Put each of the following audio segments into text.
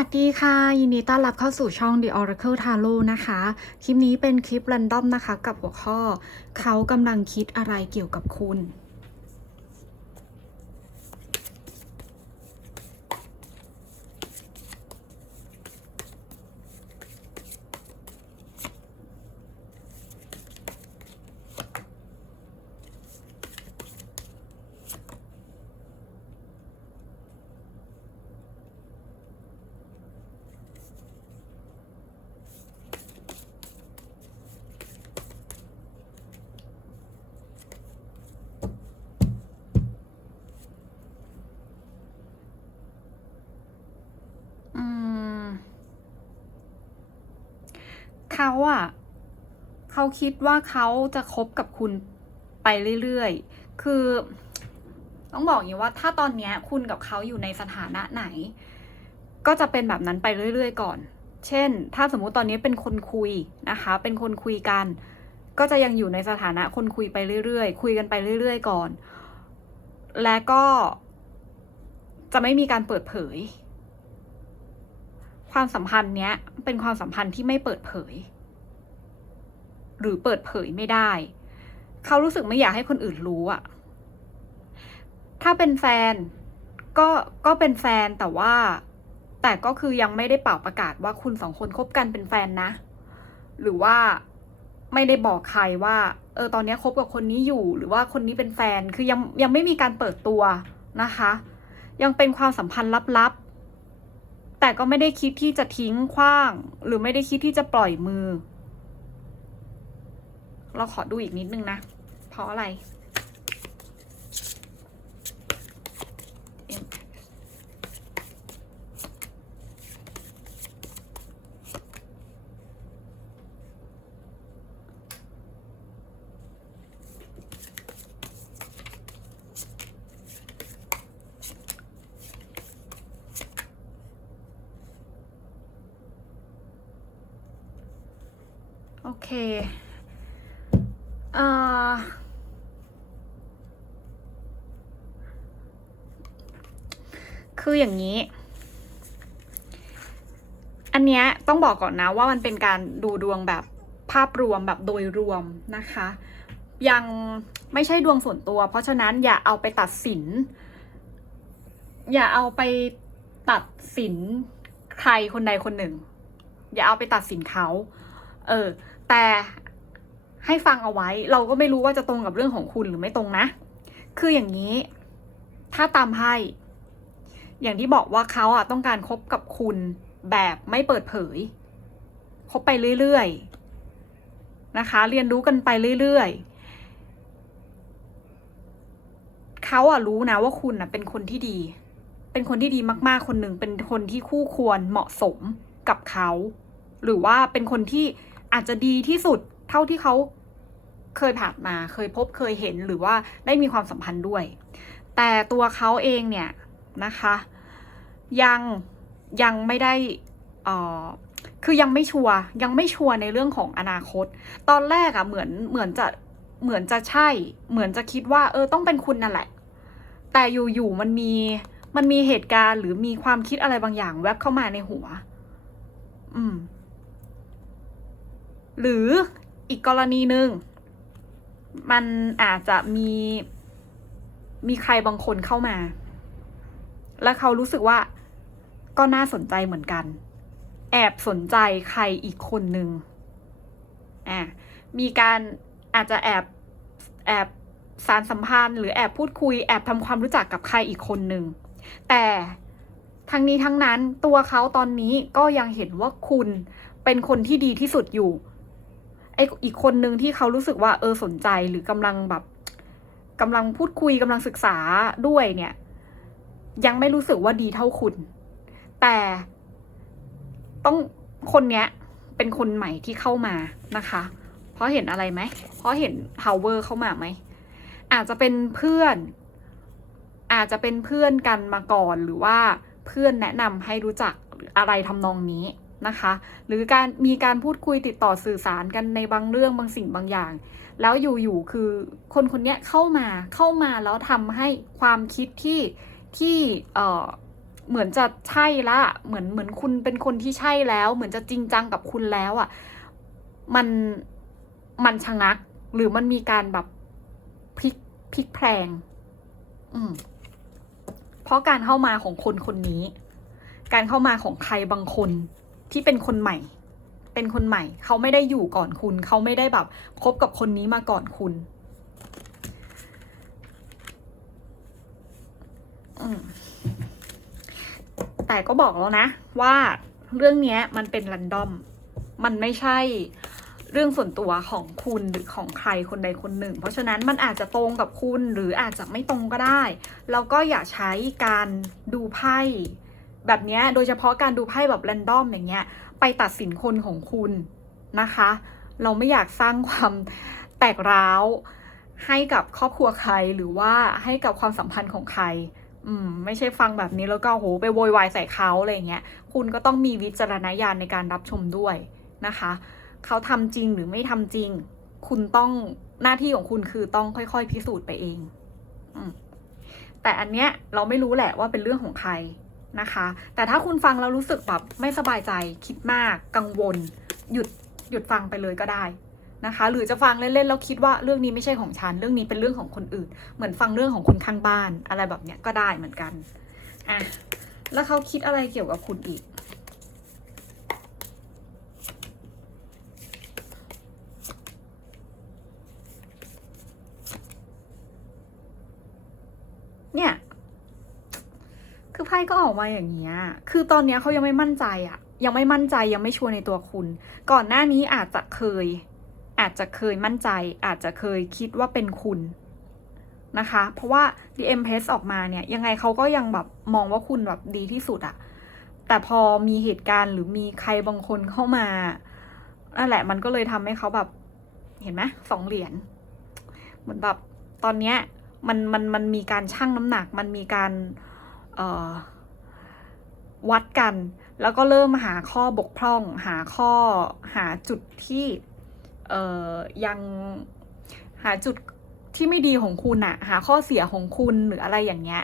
สวัสดีค่ะ ยินดีต้อนรับเข้าสู่ช่อง The Oracle Tarot นะคะ คลิปนี้เป็นคลิปรันดอมนะคะ กับหัวข้อ เขากำลังคิดอะไรเกี่ยวกับคุณ เขาอะเขาคิดว่าเขาจะคบกับคุณไปเรื่อยๆ คือ ต้องบอกอย่างว่าถ้าตอนนี้คุณกับเขาอยู่ในสถานะไหน ก็จะเป็นแบบนั้นไปเรื่อยๆ ก่อน เช่น ถ้าสมมุติตอนนี้เป็นคนคุยนะคะ เป็นคนคุยกัน ก็จะยังอยู่ในสถานะคนคุยไปเรื่อยๆ คุยกันไปเรื่อย ๆ ก่อน และก็จะไม่มีการเปิดเผย ความสัมพันธ์เนี้ยเป็นความสัมพันธ์ที่ไม่เปิดเผย หรือเปิดเผยไม่ได้ เขารู้สึกไม่อยากให้คนอื่นรู้อะถ้าเป็นแฟนก็ก็เป็นแฟนแต่ว่า แต่ก็คือยังไม่ได้เป่าประกาศว่าคุณสองคนคบกันเป็นแฟนนะ หรือว่าไม่ได้บอกใครว่า เออตอนนี้คบกับคนนี้อยู่ หรือว่าคนนี้เป็นแฟนคือยังยังไม่มีการเปิดตัวนะคะ ยังเป็นความสัมพันธ์ลับๆ แต่ก็ไม่ได้คิดที่จะทิ้งขว้าง หรือไม่ได้คิดที่จะปล่อยมือ เราขอดูอีกนิดนึงนะ เพราะอะไร โอเคเอ่อ คืออย่างนี้ อันเนี้ยต้องบอกก่อนนะว่ามันเป็นการดูดวงแบบภาพรวมแบบโดยรวมนะคะ ยังไม่ใช่ดวงส่วนตัว เพราะฉะนั้นอย่าเอาไปตัดสิน อย่าเอาไปตัดสินใครคนใดคนหนึ่ง อย่าเอาไปตัดสินเขา เออ แต่ให้ฟังเอาไว้ เราก็ไม่รู้ว่าจะตรงกับเรื่องของคุณหรือไม่ตรงนะ คืออย่างนี้ ถ้าตามไพ่ อย่างที่บอกว่าเขาอะต้องการคบกับคุณแบบไม่เปิดเผย คบไปเรื่อยๆ นะคะ เรียนรู้กันไปเรื่อยๆ เขาอะรู้นะว่าคุณอะเป็นคนที่ดี เป็นคนที่ดีมากๆ คนหนึ่ง เป็นคนที่คู่ควรเหมาะสมกับเขา หรือว่าเป็นคนที่อาจจะดีที่สุดเท่าที่เขาเคยผ่านมา เคยพบเคยเห็นหรือว่าได้มีความสัมพันธ์ด้วย แต่ตัวเขาเองเนี่ย นะคะ ยังยังไม่ได้อ่อคือยังไม่ชัวร์ยังไม่ชัวร์ในเรื่องของอนาคต ตอนแรกอะเหมือนเหมือนจะเหมือนจะใช่ เหมือนจะคิดว่า เออต้องเป็นคุณนั่นแหละ แต่อยู่ๆมันมีมันมีเหตุการณ์หรือมีความคิดอะไรบางอย่าง แวบเข้ามาในหัว อืม หรืออีกกรณีหนึ่งมันอาจจะมีมีใครบางคนเข้ามา แล้วเขารู้สึกว่าก็น่าสนใจเหมือนกัน แอบสนใจใครอีกคนนึงอะมีการอาจจะแอบแอบสารสัมพันธ์ หรือแอบพูดคุยแอบทำความรู้จักกับใครอีกคนหนึ่งแต่ทั้งนี้ทั้งนั้นตัวเขาตอนนี้ก็ยังเห็นว่าคุณเป็นคนที่ดีที่สุดอยู่ไออีกคนหนึ่งที่เขารู้สึกว่าเออสนใจหรือกำลังแบบกำลังพูดคุยกำลังศึกษาด้วยเนี่ย ยังไม่รู้สึกว่าดีเท่าคุณ แต่ต้องคนเนี้ยเป็นคนใหม่ที่เข้ามานะคะ เพราะเห็นอะไรไหม เพราะเห็น power เข้ามาไหม อาจจะเป็นเพื่อน อาจจะเป็นเพื่อนกันมาก่อนหรือว่าเพื่อนแนะนำให้รู้จักอะไรทำนองนี้นะคะ หรือการมีการพูดคุยติดต่อสื่อสารกันในบางเรื่องบางสิ่งบางอย่าง แล้วอยู่ๆคือคนคนนี้เข้ามาเข้ามาแล้วทำให้ความคิดที่ ที่เอ่อเหมือนจะใช่ละเหมือนเหมือนคุณเป็นคนที่ใช่แล้ว เหมือนจะจริงจังกับคุณแล้วอะ่ะ มันมันชะงัก หรือมันมีการแบบพลิกพลิกแพลง อืม เพราะการเข้ามาของคนคนนี้ การเข้ามาของใครบางคนที่เป็นคนใหม่ เป็นคนใหม่ เขาไม่ได้อยู่ก่อนคุณ เขาไม่ได้แบบคบกับคนนี้มาก่อนคุณ อืม แต่ก็บอกแล้วนะ ว่าเรื่องนี้มันเป็นรันดอม มันไม่ใช่เรื่องส่วนตัวของคุณหรือของใครคนใดคนหนึ่ง เพราะฉะนั้นมันอาจจะตรงกับคุณหรืออาจจะไม่ตรงก็ได้ แล้วก็อย่าใช้การดูไพ่แบบนี้โดยเฉพาะการดูไพ่แบบรันดอมอย่างเงี้ย ไปตัดสินคนของคุณนะคะ เราไม่อยากสร้างความแตกร้าวให้กับครอบครัวใครหรือว่าให้กับความสัมพันธ์ของใคร อืมไม่ใช่ฟังแบบนี้แล้วก็โหไปโวยวายใส่เขาอะไรเงี้ย คุณก็ต้องมีวิจารณญาณในการรับชมด้วยนะคะ เขาทำจริงหรือไม่ทำจริง คุณต้องหน้าที่ของคุณคือต้องค่อยๆ พิสูจน์ไปเองอแต่อันเนี้ยเราไม่รู้แหละว่าเป็นเรื่องของใครนะคะ แต่ถ้าคุณฟังแล้วรู้สึกแบบไม่สบายใจคิดมากกังวล หยุดหยุดฟังไปเลยก็ได้ นะคะ หรือจะฟังเล่นๆแล้วคิดว่าเรื่องนี้ไม่ใช่ของฉัน เรื่องนี้เป็นเรื่องของคนอื่น เหมือนฟังเรื่องของคนข้างบ้าน อะไรแบบเนี้ยก็ได้เหมือนกันอะแล้วเขาคิดอะไรเกี่ยวกับคุณอีกเนี่ย คือไพ่ก็ออกมาอย่างเงี้ย คือตอนเนี้ยเขายังไม่มั่นใจอะยังไม่มั่นใจยังไม่ชัวร์ในตัวคุณ ก่อนหน้านี้อาจจะเคย อาจจะเคยมั่นใจ อาจจะเคยคิดว่าเป็นคุณนะคะ เพราะว่า DM p r e s s ออกมาเนี่ย ยังไงเขาก็ยังแบบมองว่าคุณแบบดีที่สุดอะแต่พอมีเหตุการณ์หรือมีใครบางคนเข้ามานั่นแหละมันก็เลยทำให้เขาแบบเห็นไหมสองเหรียญเหมือนแบบตอนเนี้ยมันมันมันมีการชั่งน้ำหนัก มันมีการวัดกัน แล้วก็เริ่มหาข้อบกพร่อง หาข้อหาจุดที่ ยังหาจุดที่ไม่ดีของคุณอะหาข้อเสียของคุณหรืออะไรอย่างเงี้ย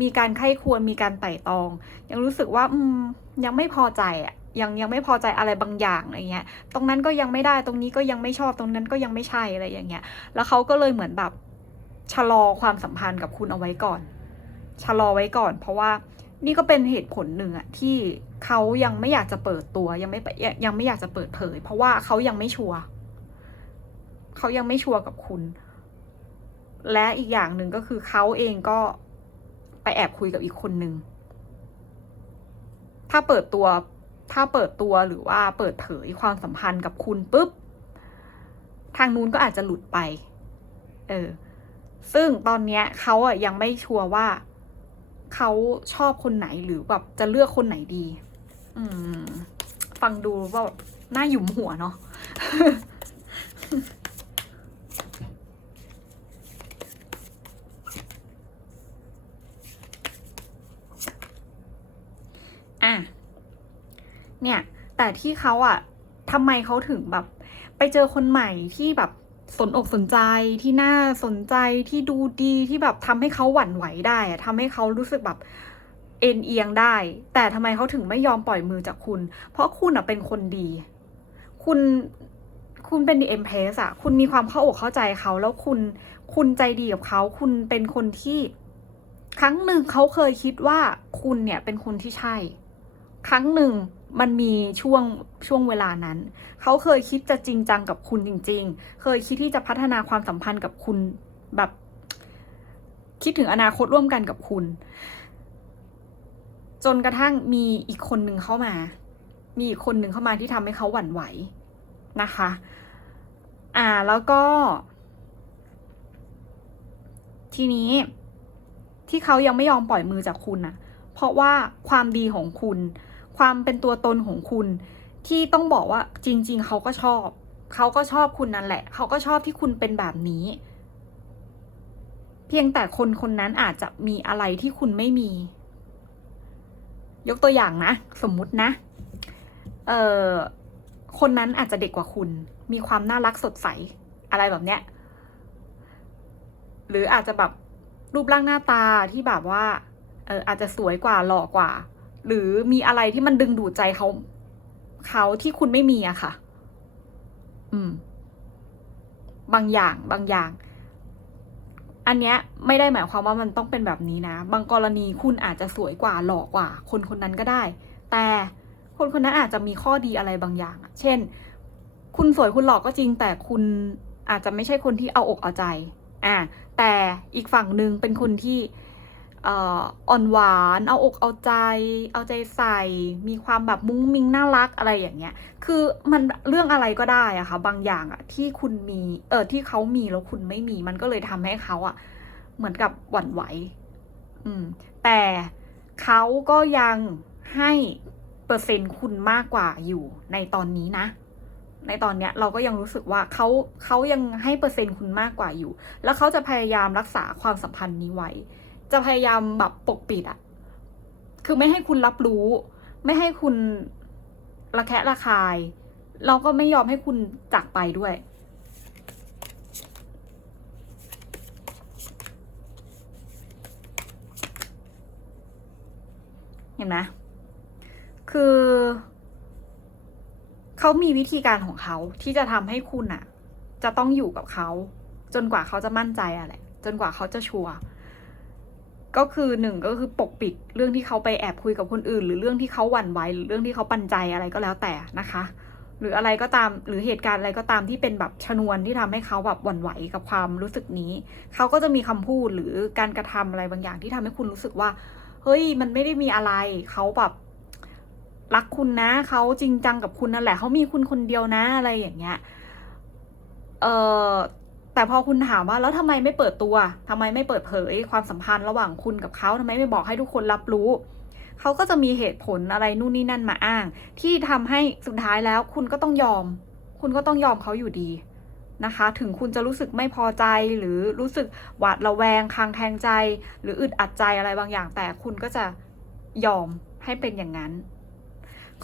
มีการไข้ควรมีการไต่ตอง ยังรู้สึกว่าอืมยังไม่พอใจอะยังยังไม่พอใจอะไรบางอย่างอะไรเงี้ย ตรงนั้นก็ยังไม่ได้ตรงนี้ก็ยังไม่ชอบตรงนั้นก็ยังไม่ใช่อะไรอย่างเงี้ย แล้วเขาก็เลยเหมือนแบบชะลอความสัมพันธ์กับคุณเอาไว้ก่อน ชะลอไว้ก่อน เพราะว่านี่ก็เป็นเหตุผลหนึ่งอะที่เขายังไม่อยากจะเปิดตัวยังไม่ยังไม่อยากจะเปิดเผย เพราะว่าเขายังไม่ชัวร์ เขายังไม่ชัวร์กับคุณ และอีกอย่างหนึ่งก็คือเขาเองก็ไปแอบคุยกับอีกคนนึง ถ้าเปิดตัว ถ้าเปิดตัวหรือว่าเปิดเผยความสัมพันธ์กับคุณปุ๊บ ทางนู้นก็อาจจะหลุดไป เออ ซึ่งตอนเนี้ยเขาอะยังไม่ชัวร์ว่าเขาชอบคนไหนหรือแบบจะเลือกคนไหนดี อืม ฟังดูว่าแบบน่าหยุมหัวเนาะ เนี่ย แต่ที่เขาอะทำไมเขาถึงแบบ ไปเจอคนใหม่ที่แบบสนอกสนใจที่น่าสนใจที่ดูดีที่แบบทำให้เขาหวั่นไหวได้อะทำให้เขารู้สึกแบบเอ็นเอียงได้ แต่ทำไมเขาถึงไม่ยอมปล่อยมือจากคุณ เพราะคุณอะเป็นคนดี คุณคุณเป็นดีเอ็มเพสอะคุณมีความเข้าอกเข้าใจเขาแล้วคุณคุณใจดีกับเขา คุณเป็นคนที่ ครั้งหนึ่งเขาเคยคิดว่าคุณเนี่ยเป็นคนที่ใช่ ครั้งหนึ่ง มันมีช่วงช่วงเวลานั้น เขาเคยคิดจะจริงจังกับคุณจริง ๆ เคยคิดที่จะพัฒนาความสัมพันธ์กับคุณแบบ คิดถึงอนาคตร่วมกันกับคุณ จนกระทั่งมีอีกคนหนึ่งเข้ามา มีอีกคนหนึ่งเข้ามาที่ทำให้เขาหวั่นไหวนะคะ อ่าแล้วก็ ทีนี้ที่เขายังไม่ยอมปล่อยมือจากคุณนะเพราะว่าความดีของคุณ ความเป็นตัวตนของคุณที่ต้องบอกว่าจริง ๆ เขาก็ชอบ เขาก็ชอบคุณนั่นแหละ เขาก็ชอบที่คุณเป็นแบบนี้ เพียงแต่คนคนนั้นอาจจะมีอะไรที่คุณไม่มี ยกตัวอย่างนะ สมมุตินะ เอ่อ คนนั้นอาจจะเด็กกว่าคุณ มีความน่ารักสดใส อะไรแบบเนี้ย หรืออาจจะแบบรูปร่างหน้าตาที่แบบว่า เอออาจจะสวยกว่าหล่อกว่า หรือมีอะไรที่มันดึงดูดใจเขาเขาที่คุณไม่มีอะค่ะ อืม บางอย่าง บางอย่าง อันเนี้ย ไม่ได้หมายความว่ามันต้องเป็นแบบนี้นะ บางกรณีคุณอาจจะสวยกว่าหล่อกว่า คนคนนั้นก็ได้ แต่คนคนนั้นอาจจะมีข้อดีอะไรบางอย่าง เช่น คุณสวยคุณหล่อก็จริง แต่คุณอาจจะไม่ใช่คนที่เอาอกเอาใจ อ่า แต่อีกฝั่งหนึ่งเป็นคนที่ อ่อนหวานเอาอกเอาใจ เอาใจใส่ มีความแบบมุ้งมิ้งน่ารักอะไรอย่างเงี้ย คือมันเรื่องอะไรก็ได้อะค่ะ บางอย่างอะที่คุณมีเออที่เขามีแล้วคุณไม่มี มันก็เลยทำให้เขาอะเหมือนกับหวั่นไหว อืม แต่เขาก็ยังให้เปอร์เซ็นต์คุณมากกว่าอยู่ในตอนนี้นะ ในตอนเนี้ยเราก็ยังรู้สึกว่าเขาเขายังให้เปอร์เซ็นต์คุณมากกว่าอยู่ แล้วเขาจะพยายามรักษาความสัมพันธ์นี้ไว้ จะพยายามแบบปกปิดอะคือไม่ให้คุณรับรู้ ไม่ให้คุณระแคะระคาย เราก็ไม่ยอมให้คุณจากไปด้วย เห็นไหมคือเขามีวิธีการของเขาที่จะทำให้คุณอะจะต้องอยู่กับเขา จนกว่าเขาจะมั่นใจอะแหละ จนกว่าเขาจะชัวร์ ก็คือหนึ่งก็คือปกปิดเรื่องที่เขาไปแอบคุยกับคนอื่น หรือเรื่องที่เขาหวั่นไหวหรือเรื่องที่เขาปันใจอะไรก็แล้วแต่นะคะ หรืออะไรก็ตามหรือเหตุการณ์อะไรก็ตามที่เป็นแบบชนวนที่ทำให้เขาแบบหวั่นไหวกับความรู้สึกนี้ เขาก็จะมีคำพูดหรือการกระทำอะไรบางอย่างที่ทำให้คุณรู้สึกว่า เฮ้ยมันไม่ได้มีอะไรเขาแบบรักคุณนะเขาจริงจังกับคุณนั่นแหละเขามีคุณคนเดียวนะอะไรอย่างเงี้ยเออ แต่พอคุณถามว่าแล้วทำไมไม่เปิดตัวทำไมไม่เปิดเผยความสัมพันธ์ระหว่างคุณกับเขาทำไมไม่บอกให้ทุกคนรับรู้ เขาก็จะมีเหตุผลอะไรนู่นนี่นั่นมาอ้าง ที่ทำให้สุดท้ายแล้วคุณก็ต้องยอม คุณก็ต้องยอมเขาอยู่ดีนะคะ ถึงคุณจะรู้สึกไม่พอใจหรือรู้สึกหวาดระแวงคางแทงใจ หรืออึดอัดใจอะไรบางอย่าง แต่คุณก็จะยอมให้เป็นอย่างนั้น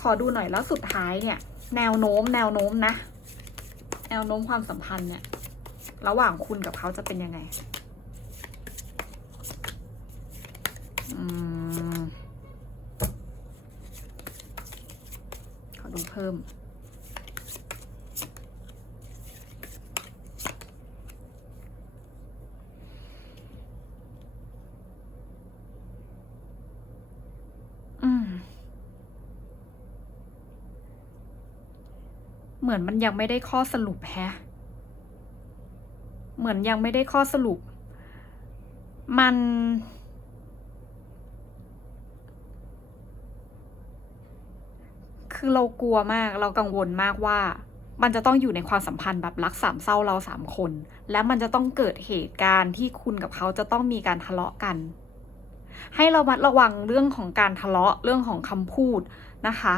ขอดูหน่อยแล้วสุดท้ายเนี่ย แนวโน้ม แนวโน้มนะ แนวโน้มความสัมพันธ์เนี่ย ระหว่างคุณกับเขาจะเป็นยังไงอขอดูเพิ่มอืมเหมือนมันยังไม่ได้ข้อสรุปแฮะ เหมือนยังไม่ได้ข้อสรุป มัน คือเรากลัวมากเรากังวลมากว่ามันจะต้องอยู่ในความสัมพันธ์แบบรักสามเศร้าเราสามคน และมันจะต้องเกิดเหตุการณ์ที่คุณกับเขาจะต้องมีการทะเลาะกัน ให้เรามัดระวังเรื่องของการทะเลาะเรื่องของคำพูดนะคะ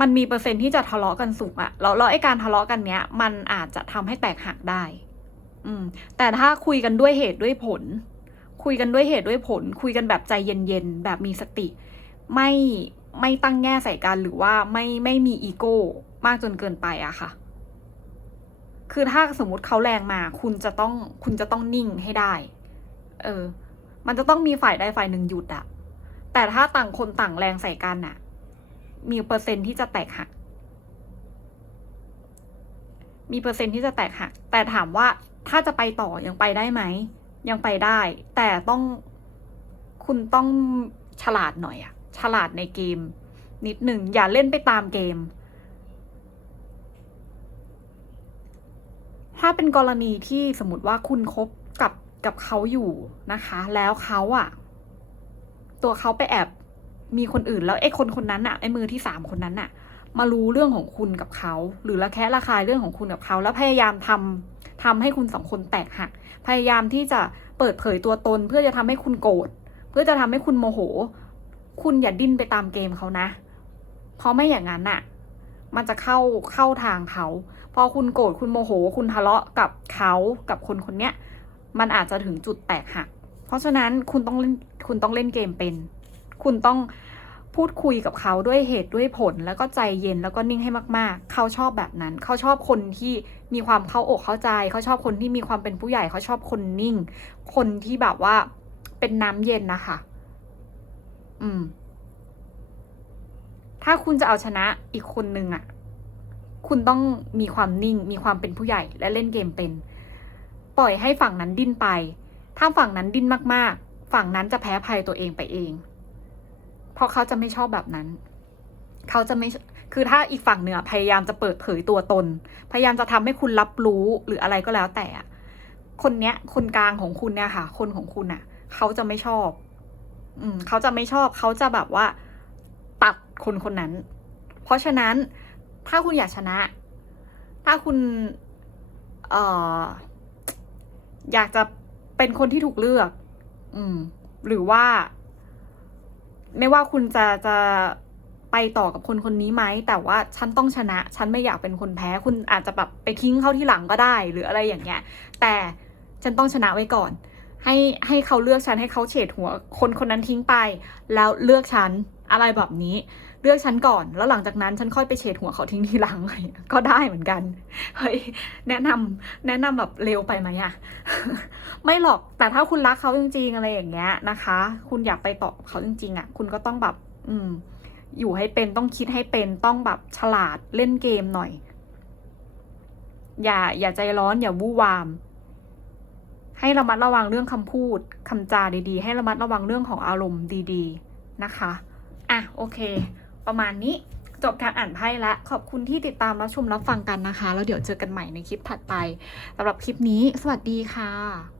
มันมีเปอร์เซ็นต์ที่จะทะเลาะกันสูงอะแล้วแล้วไอ้การทะเลาะกันเนี้ย มันอาจจะทำให้แตกหักได้ อืม แต่ถ้าคุยกันด้วยเหตุด้วยผล คุยกันด้วยเหตุด้วยผล คุยกันแบบใจเย็นๆ แบบมีสติ ไม่ไม่ตั้งแง่ใส่กันหรือว่าไม่ไม่มีอีโก้มากจนเกินไปอะค่ะ คือถ้าสมมติเขาแรงมา คุณจะต้องคุณจะต้องนิ่งให้ได้ เออ มันจะต้องมีฝ่ายใดฝ่ายหนึ่งหยุดอะแต่ถ้าต่างคนต่างแรงใส่กันอะ มีเปอร์เซ็นที่จะแตกหัก มีเปอร์เซ็นที่จะแตกหัก แต่ถามว่าถ้าจะไปต่อยังไปได้ไหม ยังไปได้ แต่ต้องคุณต้องฉลาดหน่อยอะฉลาดในเกม นิดหนึ่งอย่าเล่นไปตามเกม ถ้าเป็นกรณีที่สมมติว่าคุณคบกับกับเขาอยู่นะคะ แล้วเขาอะตัวเขาไปแอบ มีคนอื่นแล้วไอ้คนคนนั้นอะไอ้มือที่สามคนนั้นอะมารู้เรื่องของคุณกับเขา หรือระแคะระคายเรื่องของคุณกับเขาแล้วพยายามทำทำให้คุณสองคนแตกหัก พยายามที่จะเปิดเผยตัวตน เพื่อจะทำให้คุณโกรธเพื่อจะทำให้คุณโมโห คุณอย่าดิ้นไปตามเกมเขานะ เพราะไม่อย่างนั้นน่ะมันจะเข้าเข้าทางเขา พอคุณโกรธคุณโมโห คุณทะเลาะกับเขากับคนคนเนี้ยมันอาจจะถึงจุดแตกหัก เพราะฉะนั้นคุณต้องเล่นคุณต้องเล่นเกมเป็น คุณต้องพูดคุยกับเขาด้วยเหตุด้วยผลแล้วก็ใจเย็นแล้วก็นิ่งให้มาก ๆ เขาชอบแบบนั้น เขาชอบคนที่มีความเข้าอกเข้าใจ เขาชอบคนที่มีความเป็นผู้ใหญ่ เขาชอบคนนิ่ง คนที่แบบว่าเป็นน้ำเย็นนะคะ อืม ถ้าคุณจะเอาชนะอีกคนนึงอะ่ะ คุณต้องมีความนิ่ง มีความเป็นผู้ใหญ่และเล่นเกมเป็น ปล่อยให้ฝั่งนั้นดิ้นไป ถ้าฝั่งนั้นดิ้นมาก ๆ ฝั่งนั้นจะแพ้ภัยตัวเองไปเอง เพราะเขาจะไม่ชอบแบบนั้น เขาจะไม่คือถ้าอีกฝั่งเนือพยายามจะเปิดเผยตัวตน พยายามจะทำให้คุณรับรู้หรืออะไรก็แล้วแต่คนเนี้ย คนกลางของคุณเนี่ยค่ะ คนของคุณอะเขาจะไม่ชอบ อืม เขาจะไม่ชอบ เขาจะแบบว่า ตัดคนคนนั้น เพราะฉะนั้น ถ้าคุณอยากชนะ ถ้าคุณ เอ่อ อยากจะเป็นคนที่ถูกเลือก อืม หรือว่า ไม่ว่าคุณจะจะไปต่อกับคนคนนี้ไหมแต่ว่าฉันต้องชนะ ฉันไม่อยากเป็นคนแพ้ คุณอาจจะแบบไปทิ้งเขาที่หลังก็ได้หรืออะไรอย่างเงี้ย แต่ฉันต้องชนะไว้ก่อน ให้ให้เขาเลือกฉันให้เขาเฉดหัว คนคนนั้นทิ้งไป แล้วเลือกฉันอะไรแบบนี้ เลือกฉันก่อน แล้วหลังจากนั้นฉันค่อยไปเฉดหัวเขาทิ้งทีหลังอะไรอยก็ได้เหมือนกัน เฮ้ย แนะนำแนะนำแบบเร็วไปไหมอะไม่หรอก แต่ถ้าคุณรักเขาจริง ๆ อะไรอย่างเงี้ยนะคะ คุณอยากไปต่อบเขาจริง ๆอะคุณก็ต้องแบบ อืม อยู่ให้เป็น ต้องคิดให้เป็น ต้องแบบฉลาด เล่นเกมหน่อย อย่า อย่าใจร้อน อย่าวู่วามให้ระมัดระวังเรื่องคำพูดคำจาดีๆ ให้ระมัดระวังเรื่องของอารมณ์ดีๆ นะคะ อะ โอเค ประมาณนี้จบการอ่านไพ่แล้วขอบคุณที่ติดตามรับชมรับฟังกันนะคะ แล้วเดี๋ยวเจอกันใหม่ในคลิปถัดไปสำหรับคลิปนี้ สวัสดีค่ะ